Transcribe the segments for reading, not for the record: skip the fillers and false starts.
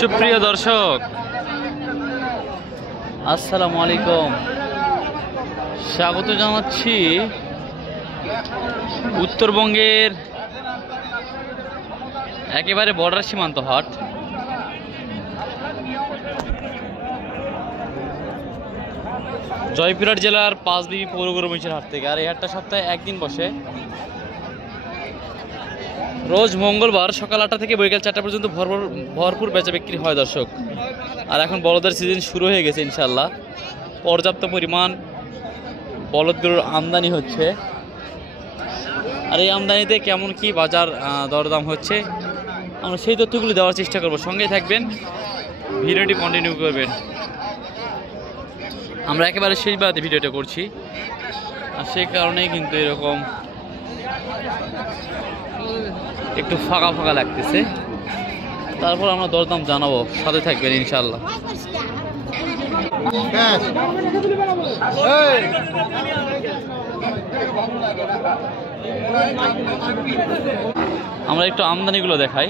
সুপ্রিয় দর্শক, আসসালামু আলাইকুম। স্বাগত জানাচ্ছি উত্তরবঙ্গের একেবারে বর্ডার সীমান্ত হাট। জয়পুরহাট জেলার পাঁচবিবি পৌর গরুমহিষের হাট থেকে। আর এই হাটটা সপ্তাহে একদিন বসে, রোজ মঙ্গলবার সকাল 8টা থেকে বিকেল 4টা পর্যন্ত ভরপুর বেচা বিক্রি হয় দর্শক। আর এখন বলদের সিজন শুরু হয়ে গেছে ইনশাল্লাহ। পর্যাপ্ত পরিমাণ বলদগুলোর আমদানি হচ্ছে। আর এই আমদানিতে কেমন কি বাজার দরদাম হচ্ছে আমরা সেই তথ্যগুলো দেওয়ার চেষ্টা করব। সঙ্গে থাকবেন, ভিডিওটি কন্টিনিউ করবেন। আমরা একেবারে শেষ বেলাতে ভিডিওটা করছি, আর সেই কারণেই কিন্তু এরকম একটু ফাঁকা ফাঁকা লাগতেছে। তারপর আমরা দরদাম জানাবো, সাথে থাকবেন ইনশাল্লাহ। আমরা একটু আমদানিগুলো দেখাই।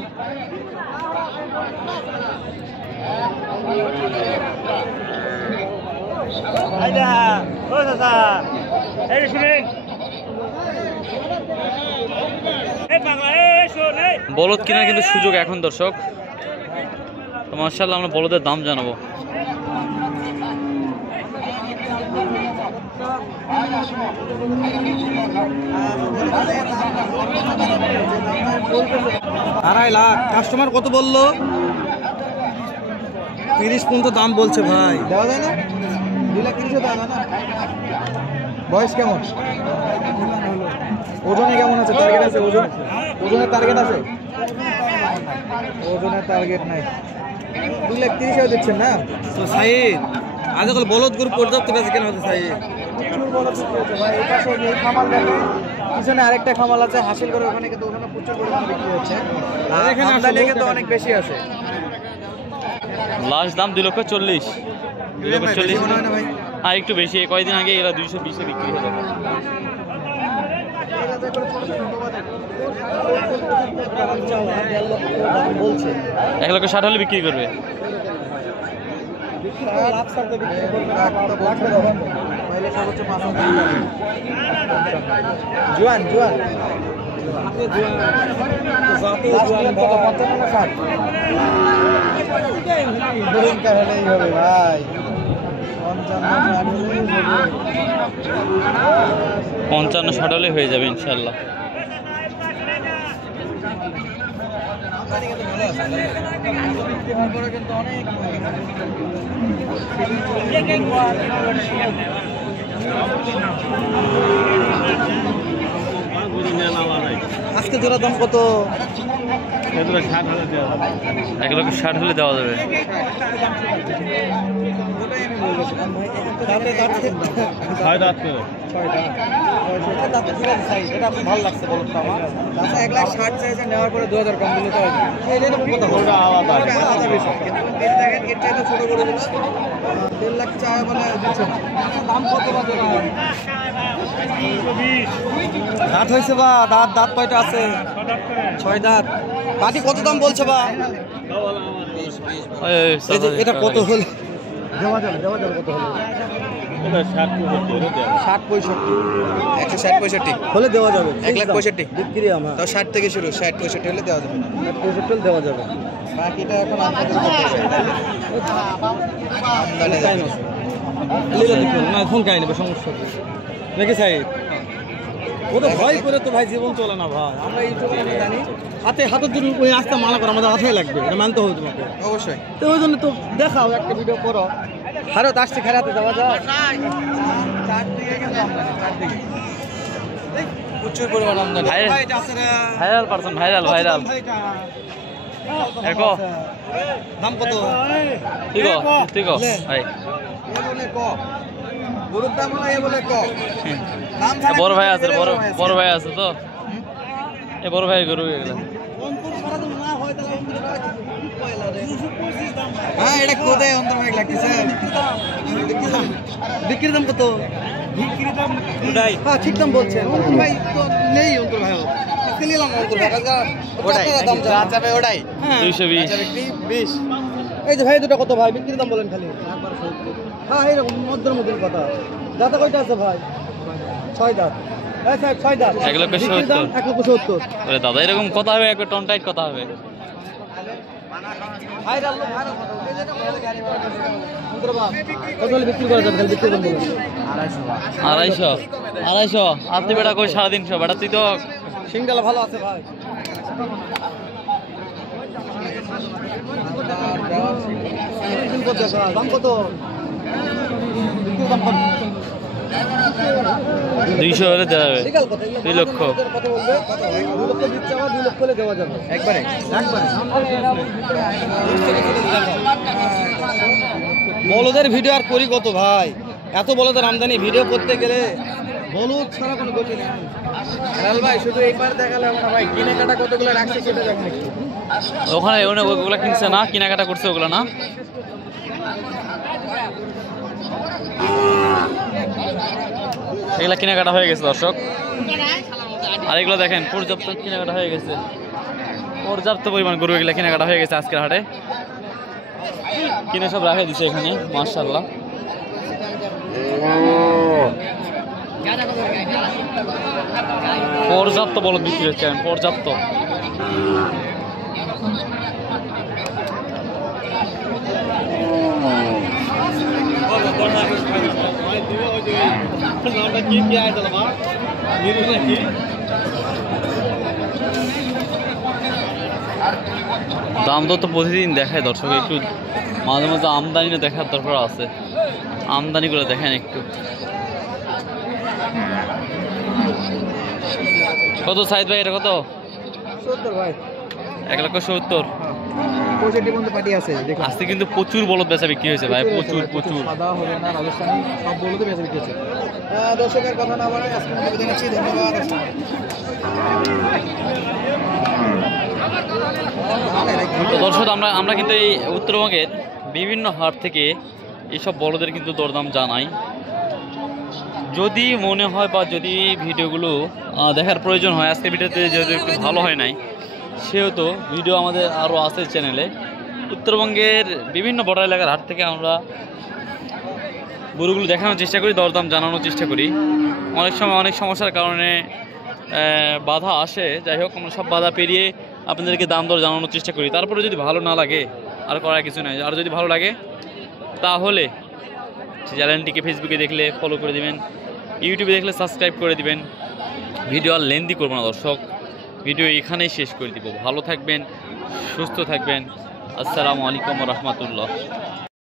বলদ কেনার কিন্তু সুযোগ এখন দর্শক। তো মাশাআল্লাহ আমরা বলদের দাম জানাবো। আড়াই লাখ কাস্টমার কত বললো? 30 পর্যন্ত দাম বলছে ভাই। দেওয়া যায় না? 2,30,000 দেওয়া যায় না? বয়স কেমন? ওজনে কেমন আছে? টার্গেট আছে? ওজনের টার্গেট আছে? ওজনের টার্গেট নাই। 2,30,000 দিচ্ছেন না? তো সাইদ আজকাল বলদ গরু পর্যাপ্ত বেশি কেন হচ্ছে সাইদ? প্রচুর বলদ হচ্ছে ভাই। এই পাশে এই খামাল দেখেন, পিছনে আরেকটা খামাল আছে হাসিল করে, ওখানে কিন্তু ওখানে প্রচুর পরিমাণে বিক্রি হচ্ছে। আর এখানে আমদানি কিন্তু অনেক বেশি আছে। লাস্ট দাম 2,40,000। 2,40,000 মনে হয় না ভাই? আর একটু বেশি। কয়েকদিন আগে এরা 220-এ বিক্রি হয়ে যাবে। বলছে 1,60,000 হলে বিক্রি করবে। জুয়ান জুয়ান হবে ভাই। 55-60 হলে হয়ে যাবে ইনশাল্লাহ। আজকে জোড়া দাম কত? 1,60,000 হলে দেওয়া যাবে। ভালো লাগছে বলতো আমার। 1,60,000 চাইছে, নেওয়ার পরে 2,000 কম দিলে ছোট করে 1.5 লাখ চায় বলে দিচ্ছে। দাম কত? দাঁত হয়েছে বা দাঁত কয়টা আছে? 6 দাঁত। বাকি কত দাম বলছে বা? এটা কত হলে দেওয়া যাবে? কত হলে? 60-65 হলে দেওয়া যাবে। 1,65,000 বিক্রি আমার। তাও 60 থেকে শুরু, 60-65 হলে দেওয়া যাবে। 65 দেওয়া যাবে। বাকিটা এখন না, ফোন খাই নেবে, সমস্যা নাকি সাহেব? ও তো ভয় করে তো ভাই জীবন চলে না ভাই। আমরা ইউটিউবে জানি হাতে যদি ওই রাস্তা মানা করে আমাদের হাতেই লাগবে, এটা মানতে হবে তোমাকে অবশ্যই। তো ওই জন্য তো দেখাও, একটা ভিডিও করো। হারত আসছে, খেলাতে যাওয়া যায়। 4 দিকে কিন্তু আমদানি, 4 দিকে প্রচুর পরিমাণ আমদানি। ভাইরাল পারসন, ভাইরাল দেখো দাম কত? ঠিক ভাই গরুর দাম বলে বড় ভাই আছে, বড় ভাই আছে তো এই বড় ভাই গরু এগুলা। হ্যাঁ, এটা কোথায় অন্তর ভাই লাগতেছে? বিক্রির দাম কত? হ্যাঁ, ঠিক দাম বলছেন অন্তর ভাই। তো নেই অন্তর ভাই, নিলাম অন্তর ভাই। ওটাই যা যাবে ওটাই। 220। এই যে ভাই দুটো কত ভাই বিক্রির দাম বলেন খালি? হ্যাঁ এইরকম মধ্যের মধ্যে কথা। দাঁতা কয়টা আছে ভাই? 6 দাঁত। এই সাহেব 6 দাঁত। 1,70,000 1,70,000। ওরে দাদা এরকম কথা হবে, একটা টন টাইট কথা হবে। কত হলে বিক্রি করা যাবে? বিক্রির দাম বলেন। 250 আর তুই বেটা কই 350 বেটা, তুই তো সিংডালা ভালো আছে ভাই। দাম কত? বিক্রির দাম কত? 200 হলে দেওয়া যাবে। লিগাল কত? 2 লক্ষ। কত বলবে? 2 লক্ষ দিচ্ছে, আমার 2 লক্ষ হলে দেওয়া যাবে একবারে। বলদের ভিডিও আর করি কত ভাই? এত বলদের আমদানি, ভিডিও করতে গেলে বলদ ছাড়া কোনো গতি নেই। হেলাল ভাই শুধু এইবার দেখালে আমরা ভাই কেনাকাটা কতগুলো রাখছে সেটা দেখেন একটু। ওখানে ওগুলা কিনছে না, কেনাকাটা করছে ওগুলা না। এগুলা কেনাকাটা হয়ে গেছে দর্শক। আর এগুলো দেখেন পর্যাপ্ত কেনাকাটা হয়ে গেছে, পর্যাপ্ত পরিমাণ গরু এগুলা কেনাকাটা হয়ে গেছে আজকের হাটে। কিনে সব রাখে দিছে এখানে, মাশাআল্লাহ। পর্যাপ্ত বলদ বিক্রি হচ্ছে, পর্যাপ্ত। দাম তো প্রতিদিন দেখায় দর্শক, একটু মাঝে মাঝে আমদানিটা দেখার দরকার আছে। আমদানিগুলো দেখেন একটু। কত সাইদ ভাই, এটা কত? 70 ভাই। 1,70,000। 65 পর্যন্ত পাটি আছে দেখুন। আজকে কিন্তু প্রচুর বলদ বেচা বিক্রি হয়েছে ভাই, প্রচুর। সাদা হবে না, রাজস্থানি সব বলদে বেচা বিক্রি হচ্ছে। দর্শকের কথা না বলে আজকে আমরা বিদায় নিচ্ছি। ধন্যবাদ। তো দর্শক আমরা কিন্তু এই উত্তরবঙ্গের বিভিন্ন হাট থেকে এইসব বলদের কিন্তু দরদাম জানাই। যদি মনে হয় বা যদি ভিডিওগুলো দেখার প্রয়োজন হয়, আজকে ভিডিওতে যদি একটু ভালো হয় নাই, সেহেতু ভিডিও আমাদের আরও আছে চ্যানেলে। উত্তরবঙ্গের বিভিন্ন বড় এলাকার হাট থেকে আমরা গরুগুলো দেখানোর চেষ্টা করি, দরদাম জানানোর চেষ্টা করি। অনেক সময় অনেক সমস্যার কারণে বাধা আসে, যাই হোক আমরা সব বাধা পেরিয়ে আপনাদেরকে দাম দর জানানোর চেষ্টা করি। তারপরে যদি ভালো না লাগে আর করার কিছু নাই, আর যদি ভালো লাগে তাহলে চ্যানেলটিকে ফেসবুকে দেখলে ফলো করে দিবেন, ইউটিউবে দেখলে সাবস্ক্রাইব করে দিবেন। ভিডিও আর লেন্দি করবো না দর্শক, ভিডিও এখানেই শেষ করে দিব। ভালো থাকবেন, সুস্থ থাকবেন। আসসালামু আলাইকুম ওয়া রাহমাতুল্লাহ।